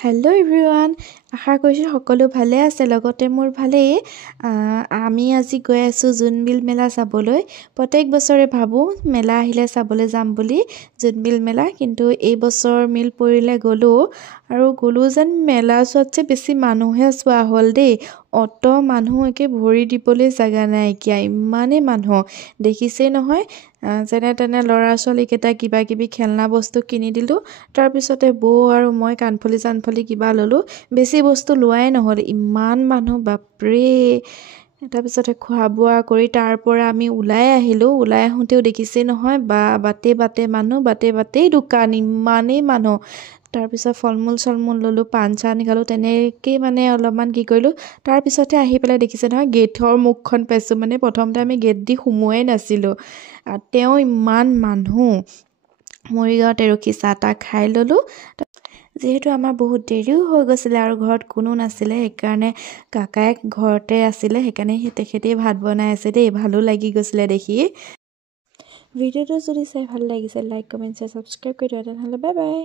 Hello' everyone, আশা কৰিছোঁ সকলো ভালে আছে। লগতে মোৰ ভালেই। আমি আজি গৈ আছোঁ জোনবিল মেলা চাবলৈ। প্ৰত্যেক বছৰে ভাবোঁ মেলা আহিলে চাবলৈ যাম বুলি জোনবিল মেলা, কিন্তু এই বছৰ মিল পৰিলে গ'লোঁ যেন মেলা চোৱাতছে বেছি মানুহে চোৱা হ'ল দেই। অত মানুহ একে ভৰি দিবলৈ জেগা নাইকিয়া, ইমানেই মানুহ দেখিছেই নহয়। যেনে তেনে ল'ৰা ছোৱালীকেইটা কিবা কিবি খেলনা বস্তু কিনি দিলোঁ। তাৰপিছতে বৌ আৰু মই কাণফুলি কিবা ল'লোঁ। বেছি বস্তু লোৱাই নহ'ল, ইমান মানুহ বাপৰে। তাৰপিছতে খোৱা বোৱা কৰি তাৰ পৰা আমি ওলাই আহিলোঁ। ওলাই আহোঁতেও দেখিছেই নহয়, বাটে বাটে মানুহ, বাটে বাটেই দোকান, ইমানেই মানুহ। তাৰপিছত ফল মূল ল'লোঁ, পাণ চান খালোঁ। তেনেকেই মানে অলপমান কি কৰিলোঁ। তাৰপিছতে আহি পেলাই দেখিছে নহয়, গেটৰ মুখখন পাইছোঁ। মানে প্ৰথমতে আমি গেট দি সোমোৱাই নাছিলোঁ, তেওঁ ইমান মানুহ। মৰিগাঁৱতে ৰখি চাহ তাহ খাই ল'লোঁ। যিহেতু আমাৰ বহুত দেৰিও হৈ গৈছিলে আৰু ঘৰত কোনো নাছিলে, সেইকাৰণে কাকাই ঘৰতে আছিলে, সেইকাৰণে তেখেতেই ভাত বনাই আছে দেই। ভালো লাগি গৈছিলে দেখি। ভিডিঅ'টো যদি চাই ভাল লাগিছে, লাইক কমেণ্ট শ্বেয়াৰ ছাবস্ক্ৰাইব কৰি দিয়া, তেনেহ'লে বাই বাই।